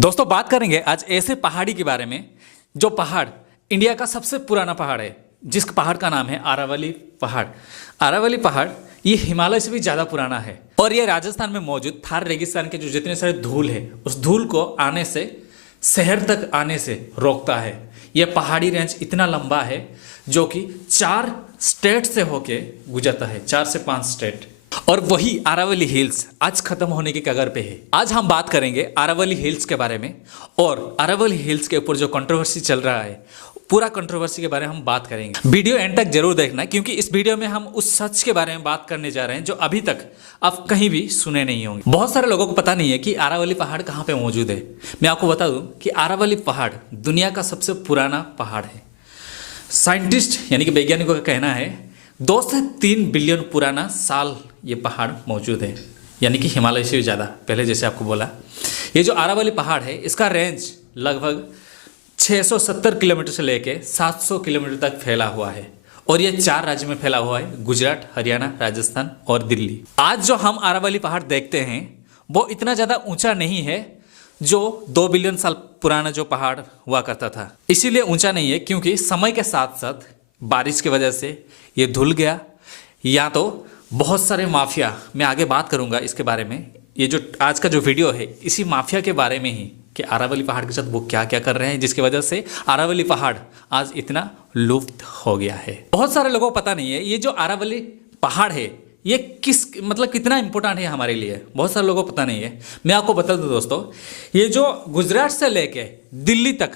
दोस्तों बात करेंगे आज ऐसे पहाड़ी के बारे में जो पहाड़ इंडिया का सबसे पुराना पहाड़ है, जिस पहाड़ का नाम है आरावली पहाड़। आरावली पहाड़ ये हिमालय से भी ज़्यादा पुराना है और ये राजस्थान में मौजूद थार रेगिस्तान के जो जितने सारे धूल है उस धूल को आने से, शहर तक आने से रोकता है। यह पहाड़ी रेंज इतना लंबा है जो कि 4 स्टेट से होके गुजरता है, 4 से 5 स्टेट। और वही आरावली हिल्स आज खत्म होने की कगार पे है। आज हम बात करेंगे आरावली हिल्स के बारे में और आरावली हिल्स के ऊपर जो कंट्रोवर्सी चल रहा है, पूरा कंट्रोवर्सी के बारे में हम बात करेंगे। वीडियो एंड तक जरूर देखना, क्योंकि इस वीडियो में हम उस सच के बारे में बात करने जा रहे हैं जो अभी तक आप कहीं भी सुने नहीं होंगे। बहुत सारे लोगों को पता नहीं है कि आरावली पहाड़ कहाँ पे मौजूद है। मैं आपको बता दूं कि आरावली पहाड़ दुनिया का सबसे पुराना पहाड़ है। साइंटिस्ट यानी कि वैज्ञानिकों का कहना है 2 से 3 बिलियन पुराना साल ये पहाड़ मौजूद है, यानी कि हिमालय से भी ज़्यादा। पहले जैसे आपको बोला, ये जो आरावली पहाड़ है इसका रेंज लगभग 670 किलोमीटर से लेके 700 किलोमीटर तक फैला हुआ है और ये 4 राज्य में फैला हुआ है, गुजरात, हरियाणा, राजस्थान और दिल्ली। आज जो हम आरावली पहाड़ देखते हैं वो इतना ज़्यादा ऊंचा नहीं है जो 2 बिलियन साल पुराना जो पहाड़ हुआ करता था। इसीलिए ऊंचा नहीं है क्योंकि समय के साथ साथ बारिश की वजह से ये धुल गया, या तो बहुत सारे माफिया, मैं आगे बात करूंगा इसके बारे में। ये जो आज का जो वीडियो है इसी माफिया के बारे में ही कि आरावली पहाड़ के साथ वो क्या क्या कर रहे हैं, जिसकी वजह से आरावली पहाड़ आज इतना लुप्त हो गया है। बहुत सारे लोगों को पता नहीं है ये जो आरावली पहाड़ है ये कितना इंपॉर्टेंट है हमारे लिए। बहुत सारे लोगों को पता नहीं है। मैं आपको बता दूं दोस्तों, ये जो गुजरात से लेके दिल्ली तक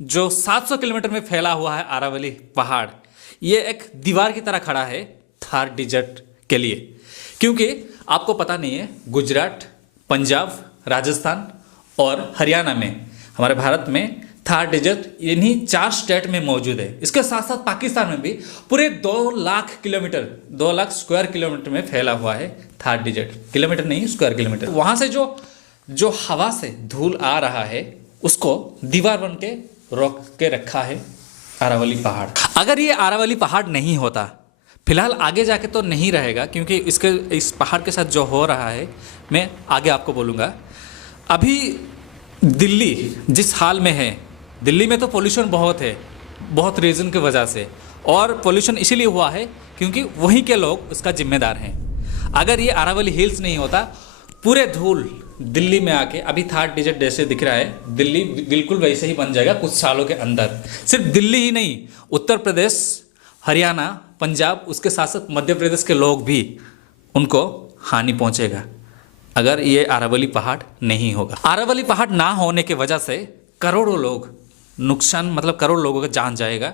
जो 700 किलोमीटर में फैला हुआ है आरावली पहाड़, ये एक दीवार की तरह खड़ा है थार डिजर्ट के लिए। क्योंकि आपको पता नहीं है, गुजरात, पंजाब, राजस्थान और हरियाणा में, हमारे भारत में थार डिजर्ट इन्हीं 4 स्टेट में मौजूद है। इसके साथ साथ पाकिस्तान में भी पूरे 2 lakh kilometre, 2 lakh square kilometre में फैला हुआ है थार डिजर्ट। किलोमीटर नहीं, स्क्वायर किलोमीटर। वहां से जो हवा से धूल आ रहा है उसको दीवार बन के रोक के रखा है आरावली पहाड़। अगर ये आरावली पहाड़ नहीं होता, फिलहाल आगे जाके तो नहीं रहेगा, क्योंकि इस पहाड़ के साथ जो हो रहा है मैं आगे आपको बोलूँगा। अभी दिल्ली जिस हाल में है, दिल्ली में तो पोल्यूशन बहुत है, बहुत रीज़न की वजह से, और पोल्यूशन इसीलिए हुआ है क्योंकि वहीं के लोग उसका जिम्मेदार हैं। अगर ये आरावली हिल्स नहीं होता, पूरे धूल दिल्ली में आके, अभी थार डिजर्ट जैसे दिख रहा है, दिल्ली बिल्कुल वैसे ही बन जाएगा कुछ सालों के अंदर। सिर्फ दिल्ली ही नहीं, उत्तर प्रदेश, हरियाणा, पंजाब, उसके साथ साथ मध्य प्रदेश के लोग भी, उनको हानि पहुंचेगा अगर ये आरावली पहाड़ नहीं होगा। आरावली पहाड़ ना होने की वजह से करोड़ों लोग नुकसान, मतलब करोड़ लोगों का जान जाएगा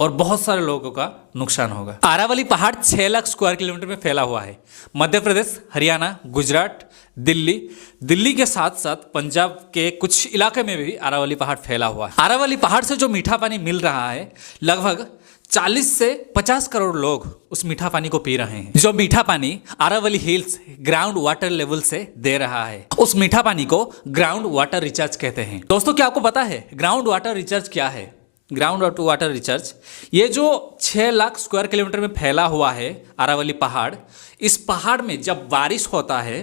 और बहुत सारे लोगों का नुकसान होगा। आरावली पहाड़ 6 लाख स्क्वायर किलोमीटर में फैला हुआ है। मध्य प्रदेश, हरियाणा, गुजरात, दिल्ली के साथ साथ पंजाब के कुछ इलाके में भी आरावली पहाड़ फैला हुआ है। आरावली पहाड़ से जो मीठा पानी मिल रहा है, लगभग 40 से 50 करोड़ लोग उस मीठा पानी को पी रहे हैं। जो मीठा पानी Aravalli hills ground water level से दे रहा है, उस मीठा पानी को ग्राउंड वाटर रिचार्ज कहते हैं। दोस्तों क्या आपको पता है ग्राउंड वाटर रिचार्ज क्या है? ग्राउंड वाटर रिचार्ज, ये जो 6 लाख स्क्वायर किलोमीटर में फैला हुआ है आरावली पहाड़, इस पहाड़ में जब बारिश होता है,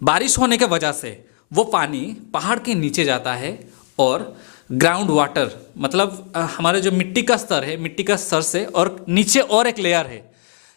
बारिश होने की वजह से वो पानी पहाड़ के नीचे जाता है और ग्राउंड वाटर, मतलब हमारे जो मिट्टी का स्तर है, मिट्टी का स्तर से और नीचे और एक लेयर है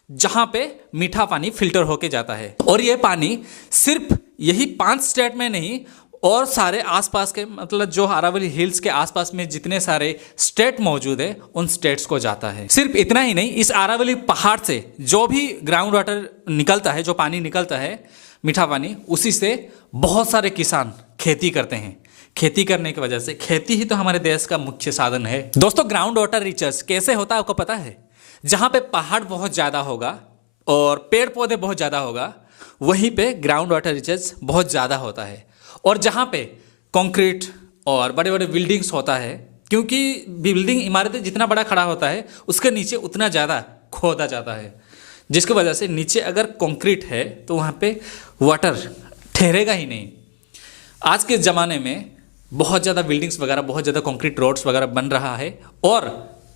जहाँ पे मीठा पानी फिल्टर होके जाता है। और ये पानी सिर्फ यही 5 स्टेट में नहीं, और सारे आसपास के, मतलब जो आरावली हिल्स के आसपास में जितने सारे स्टेट मौजूद है उन स्टेट्स को जाता है। सिर्फ इतना ही नहीं, इस आरावली पहाड़ से जो भी ग्राउंड वाटर निकलता है, जो पानी निकलता है मीठा पानी, उसी से बहुत सारे किसान खेती करते हैं। खेती करने की वजह से, खेती ही तो हमारे देश का मुख्य साधन है। दोस्तों ग्राउंड वाटर रिचार्ज कैसे होता है आपको पता है? जहाँ पे पहाड़ बहुत ज़्यादा होगा और पेड़ पौधे बहुत ज़्यादा होगा, वहीं पे ग्राउंड वाटर रिचार्ज बहुत ज़्यादा होता है। और जहाँ पे कंक्रीट और बड़े बड़े बिल्डिंग्स होता है, क्योंकि बिल्डिंग, इमारतें जितना बड़ा खड़ा होता है उसके नीचे उतना ज़्यादा खोदा जाता है, जिसकी वजह से नीचे अगर कंक्रीट है तो वहाँ पे वाटर ठहरेगा ही नहीं। आज के ज़माने में बहुत ज़्यादा बिल्डिंग्स वगैरह, बहुत ज़्यादा कंक्रीट रोड्स वगैरह बन रहा है और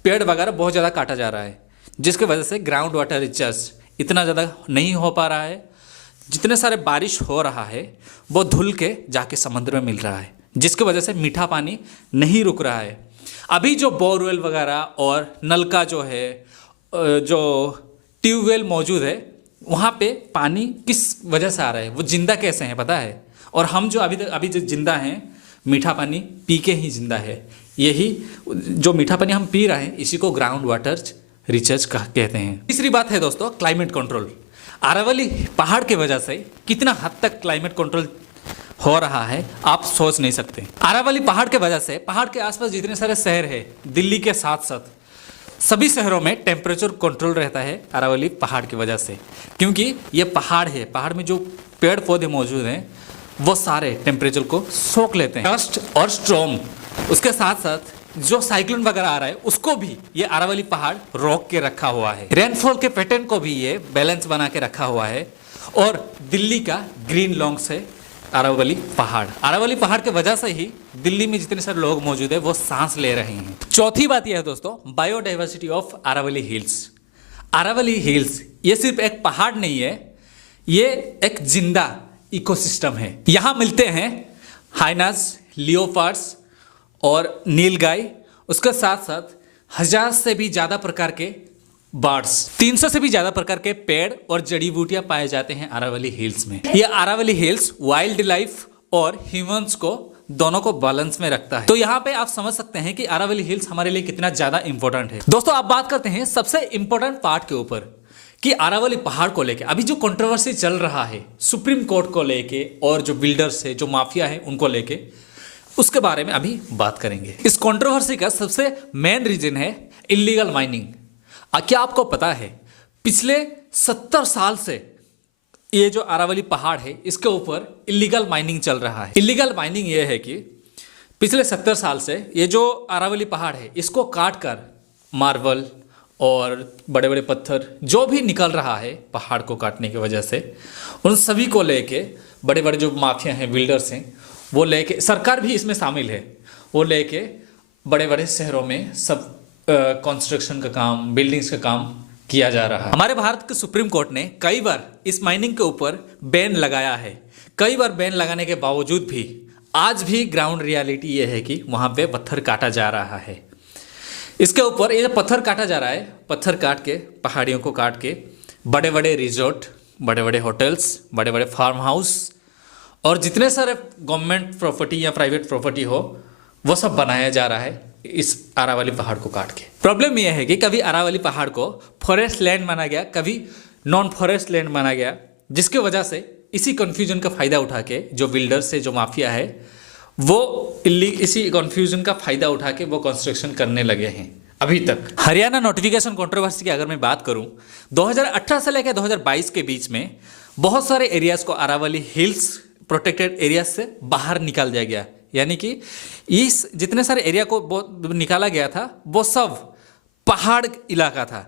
पेड़ वगैरह बहुत ज़्यादा काटा जा रहा है, जिसकी वजह से ग्राउंड वाटर रिचार्ज इतना ज़्यादा नहीं हो पा रहा है। जितने सारे बारिश हो रहा है वो धुल के जाके समुद्र में मिल रहा है, जिसकी वजह से मीठा पानी नहीं रुक रहा है। अभी जो बोरवेल वगैरह और नल का जो है, जो ट्यूबवेल मौजूद है, वहाँ पे पानी किस वजह से आ रहा है, वो जिंदा कैसे हैं पता है। और हम जो अभी जो जिंदा हैं, मीठा पानी पी के ही जिंदा है। यही जो मीठा पानी हम पी रहे हैं, इसी को ग्राउंड वाटर रिचार्ज कहते हैं। तीसरी बात है दोस्तों, क्लाइमेट कंट्रोल। अरावली पहाड़ की वजह से कितना हद तक क्लाइमेट कंट्रोल हो रहा है आप सोच नहीं सकते। अरावली पहाड़ के वजह से पहाड़ के आसपास जितने सारे शहर हैं, दिल्ली के साथ साथ सभी शहरों में टेम्परेचर कंट्रोल रहता है अरावली पहाड़ की वजह से, क्योंकि ये पहाड़ है। पहाड़ में जो पेड़ पौधे मौजूद हैं वो सारे टेम्परेचर को सोख लेते हैं। डस्ट और स्टॉर्म, उसके साथ साथ जो साइक्लोन वगैरह आ रहा है उसको भी ये अरावली पहाड़ रोक के रखा हुआ है। रेनफॉल के पैटर्न को भी ये बैलेंस बना के रखा हुआ है। और दिल्ली का ग्रीन लॉन्ग्स है अरावली पहाड़। अरावली पहाड़ के वजह से ही दिल्ली में जितने सारे लोग मौजूद है वो सांस ले रहे हैं। चौथी बात यह है दोस्तों, biodiversity of Aravalli hills. Aravalli hills ये सिर्फ एक पहाड़ नहीं है, ये एक जिंदा इकोसिस्टम है। यहाँ मिलते हैं हाइनास, लियोपार्ड्स और नीलगाय, उसके साथ साथ 1000 से भी ज़्यादा प्रकार के बर्ड्स, 300 से भी ज़्यादा प्रकार के पेड़ और जड़ी बूटियां पाए जाते हैं अरावली हिल्स में। यह अरावली हिल्स वाइल्ड लाइफ और ह्यूमंस को दोनों को बैलेंस में रखता है। तो यहाँ पे आप समझ सकते हैं कि अरावली हिल्स हमारे लिए कितना ज़्यादा इंपॉर्टेंट है। दोस्तों आप बात करते हैं सबसे इंपॉर्टेंट पार्ट के ऊपर कि अरावली पहाड़ को लेके अभी जो कंट्रोवर्सी चल रहा है सुप्रीम कोर्ट को लेके और जो बिल्डर्स है, जो माफिया है, उनको लेके, उसके बारे में अभी बात करेंगे। इस कंट्रोवर्सी का सबसे मेन रीजन है इलीगल माइनिंग। क्या आपको पता है पिछले 70 साल से ये जो अरावली पहाड़ है इसके ऊपर इलीगल माइनिंग चल रहा है। इलीगल माइनिंग ये है कि पिछले 70 साल से ये जो अरावली पहाड़ है इसको काट कर मार्बल और बड़े बड़े पत्थर जो भी निकल रहा है पहाड़ को काटने की वजह से, उन सभी को लेके बड़े बड़े जो माफिया हैं, बिल्डर्स हैं, वो लेके, सरकार भी इसमें शामिल है, वो लेके बड़े बड़े शहरों में सब कंस्ट्रक्शन का काम, बिल्डिंग्स का काम किया जा रहा है। हमारे भारत के सुप्रीम कोर्ट ने कई बार इस माइनिंग के ऊपर बैन लगाया है। कई बार बैन लगाने के बावजूद भी आज भी ग्राउंड रियलिटी ये है कि वहाँ पे पत्थर काटा जा रहा है। इसके ऊपर ये पत्थर काटा जा रहा है, पत्थर काट के, पहाड़ियों को काट के बड़े बड़े रिजॉर्ट, बड़े बड़े होटल्स, बड़े बड़े फार्म हाउस और जितने सारे गवर्नमेंट प्रॉपर्टी या प्राइवेट प्रॉपर्टी हो वो सब बनाया जा रहा है इस अरावली पहाड़ को काट के। प्रॉब्लम यह है कि कभी अरावली पहाड़ को फॉरेस्ट लैंड माना गया, कभी नॉन फॉरेस्ट लैंड माना गया, जिसके वजह से इसी कन्फ्यूजन का फायदा उठा के जो बिल्डर्स है, जो माफिया है, वो इसी कन्फ्यूजन का फायदा उठा के वो कंस्ट्रक्शन करने लगे हैं अभी तक। हरियाणा नोटिफिकेशन कंट्रोवर्सी की अगर मैं बात करूं, 2018 से लेकर 2022 के बीच में बहुत सारे एरियाज को अरावली हिल्स प्रोटेक्टेड एरिया से बाहर निकाल दिया गया। यानी कि इस जितने सारे एरिया को निकाला गया था वो सब पहाड़ इलाका था,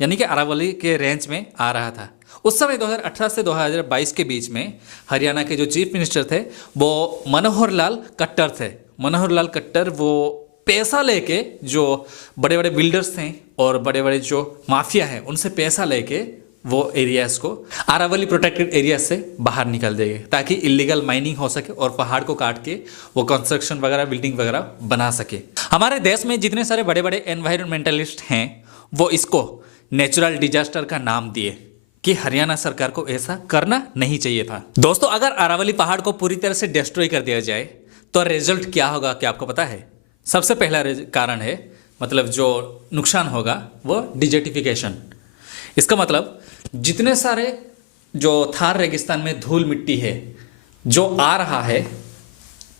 यानी कि अरावली के रेंज में आ रहा था। उस समय 2018 से 2022 के बीच में हरियाणा के जो चीफ मिनिस्टर थे वो मनोहर लाल खट्टर थे। मनोहर लाल खट्टर वो पैसा लेके जो बड़े बड़े बिल्डर्स थे और बड़े बड़े जो माफिया हैं उनसे पैसा लेके वो एरियाज को अरावली प्रोटेक्टेड एरिया से बाहर निकाल देंगे ताकि इलीगल माइनिंग हो सके और पहाड़ को काट के वो कंस्ट्रक्शन वगैरह, बिल्डिंग वगैरह बना सके। हमारे देश में जितने सारे बड़े बड़े एनवायरमेंटलिस्ट हैं वो इसको नेचुरल डिजास्टर का नाम दिए कि हरियाणा सरकार को ऐसा करना नहीं चाहिए था। दोस्तों अगर अरावली पहाड़ को पूरी तरह से डिस्ट्रॉय कर दिया जाए तो रिजल्ट क्या होगा, क्या आपको पता है? सबसे पहला कारण है, मतलब जो नुकसान होगा वो डिजर्टिफिकेशन। इसका मतलब जितने सारे जो थार रेगिस्तान में धूल मिट्टी है जो आ रहा है,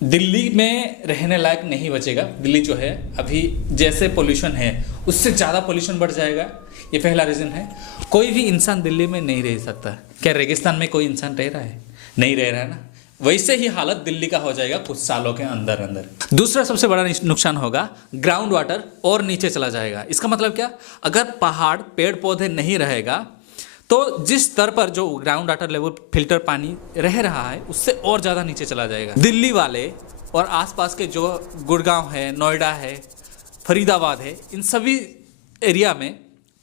दिल्ली में रहने लायक नहीं बचेगा। दिल्ली जो है अभी जैसे पोल्यूशन है उससे ज़्यादा पोल्यूशन बढ़ जाएगा, ये पहला रीज़न है। कोई भी इंसान दिल्ली में नहीं रह सकता। क्या रेगिस्तान में कोई इंसान रह रहा है? नहीं रह रहा है ना। वैसे ही हालत दिल्ली का हो जाएगा कुछ सालों के अंदर अंदर। दूसरा सबसे बड़ा नुकसान होगा, ग्राउंड वाटर और नीचे चला जाएगा। इसका मतलब क्या? अगर पहाड़, पेड़ पौधे नहीं रहेगा तो जिस स्तर पर जो ग्राउंड वाटर लेवल फिल्टर पानी रह रहा है उससे और ज़्यादा नीचे चला जाएगा। दिल्ली वाले और आसपास के जो गुड़गांव है, नोएडा है, फरीदाबाद है, इन सभी एरिया में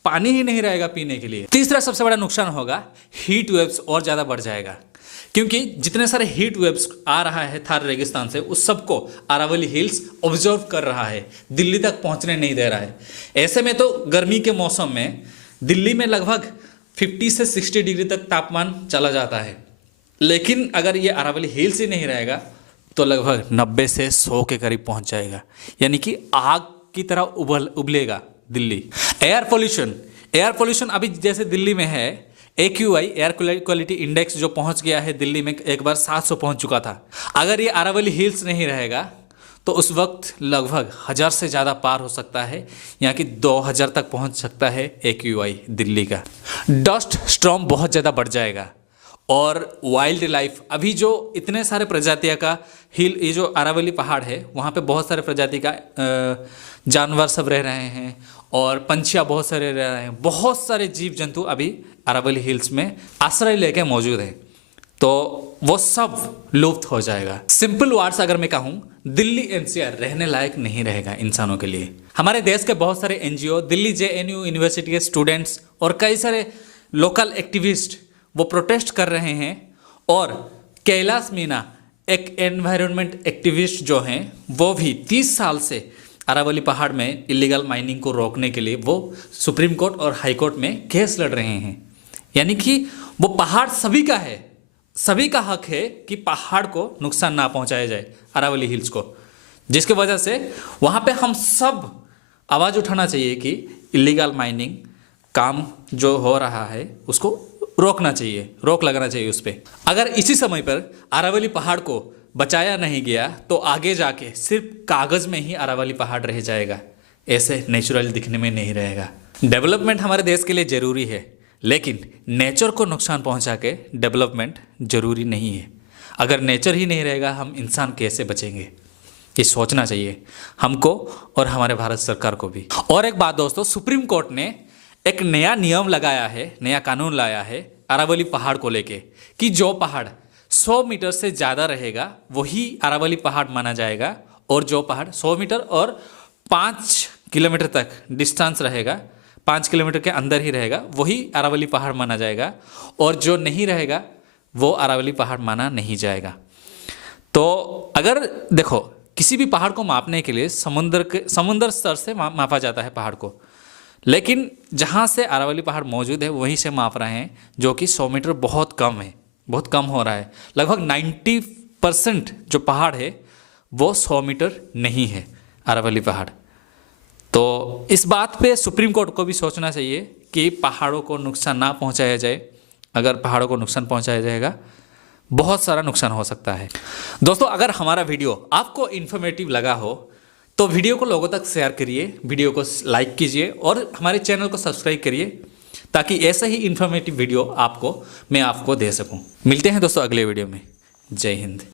पानी ही नहीं रहेगा पीने के लिए। तीसरा सबसे बड़ा नुकसान होगा, हीट वेव्स और ज़्यादा बढ़ जाएगा। क्योंकि जितने सारे हीट वेव्स आ रहा है थार रेगिस्तान से उस सबको अरावली हिल्स ऑब्जर्व कर रहा है, दिल्ली तक पहुंचने नहीं दे रहा है। ऐसे में तो गर्मी के मौसम में दिल्ली में लगभग 50 से 60 डिग्री तक तापमान चला जाता है, लेकिन अगर ये अरावली हिल्स ही नहीं रहेगा तो लगभग 90 से 100 के करीब पहुंच जाएगा, यानी कि आग की तरह उबलेगा दिल्ली। एयर पोल्यूशन अभी जैसे दिल्ली में है, AQI एयर क्वालिटी इंडेक्स जो पहुंच गया है दिल्ली में, एक बार 700 पहुंच चुका था। अगर ये अरावली हिल्स नहीं रहेगा तो उस वक्त लगभग 1000 से ज़्यादा पार हो सकता है, यहाँ की 2000 तक पहुंच सकता है AQI दिल्ली का। डस्ट स्टॉर्म बहुत ज़्यादा बढ़ जाएगा और वाइल्ड लाइफ, अभी जो इतने सारे प्रजातियों का हिल, ये जो अरावली पहाड़ है वहाँ पे बहुत सारे प्रजाति का जानवर सब रह रहे हैं और पंछियाँ बहुत सारे रह रहे हैं। बहुत सारे जीव जंतु अभी अरावली हिल्स में आश्रय लेके मौजूद हैं, तो वो सब लुप्त हो जाएगा। सिंपल वर्ड्स अगर मैं कहूँ, दिल्ली NCR रहने लायक नहीं रहेगा इंसानों के लिए। हमारे देश के बहुत सारे NGO, दिल्ली JNU यूनिवर्सिटी के स्टूडेंट्स और कई सारे लोकल एक्टिविस्ट वो प्रोटेस्ट कर रहे हैं, और कैलाश मीना एक एनवायरनमेंट एक्टिविस्ट जो हैं वो भी 30 साल से अरावली पहाड़ में इलीगल माइनिंग को रोकने के लिए वो सुप्रीम कोर्ट और हाई कोर्ट में केस लड़ रहे हैं। यानी कि वो पहाड़ सभी का है, सभी का हक है कि पहाड़ को नुकसान ना पहुंचाया जाए, अरावली हिल्स को, जिसकी वजह से वहाँ पे हम सब आवाज़ उठाना चाहिए कि इलीगल माइनिंग काम जो हो रहा है उसको रोकना चाहिए, रोक लगाना चाहिए उस पर। अगर इसी समय पर अरावली पहाड़ को बचाया नहीं गया तो आगे जाके सिर्फ कागज़ में ही अरावली पहाड़ रह जाएगा, ऐसे नेचुरल दिखने में नहीं रहेगा। डेवलपमेंट हमारे देश के लिए ज़रूरी है, लेकिन नेचर को नुकसान पहुंचा के डेवलपमेंट ज़रूरी नहीं है। अगर नेचर ही नहीं रहेगा हम इंसान कैसे बचेंगे, ये सोचना चाहिए हमको और हमारे भारत सरकार को भी। और एक बात दोस्तों, सुप्रीम कोर्ट ने एक नया नियम लगाया है, नया कानून लाया है अरावली पहाड़ को लेके, कि जो पहाड़ 100 मीटर से ज़्यादा रहेगा वही अरावली पहाड़ माना जाएगा, और जो पहाड़ 100 मीटर और 5 किलोमीटर तक डिस्टेंस रहेगा, 5 किलोमीटर के अंदर ही रहेगा, वही अरावली पहाड़ माना जाएगा, और जो नहीं रहेगा वो अरावली पहाड़ माना नहीं जाएगा। तो अगर देखो, किसी भी पहाड़ को मापने के लिए समुद्र स्तर से मापा जाता है पहाड़ को, लेकिन जहाँ से अरावली पहाड़ मौजूद है वहीं से माप रहे हैं, जो कि 100 मीटर बहुत कम है, बहुत कम हो रहा है। लगभग 90% जो पहाड़ है वो 100 मीटर नहीं है अरावली पहाड़। तो इस बात पे सुप्रीम कोर्ट को भी सोचना चाहिए कि पहाड़ों को नुकसान ना पहुंचाया जाए। अगर पहाड़ों को नुकसान पहुंचाया जाएगा बहुत सारा नुकसान हो सकता है। दोस्तों, अगर हमारा वीडियो आपको इन्फॉर्मेटिव लगा हो तो वीडियो को लोगों तक शेयर करिए, वीडियो को लाइक कीजिए और हमारे चैनल को सब्सक्राइब करिए, ताकि ऐसे ही इन्फॉर्मेटिव वीडियो मैं आपको दे सकूं। मिलते हैं दोस्तों अगले वीडियो में। जय हिंद।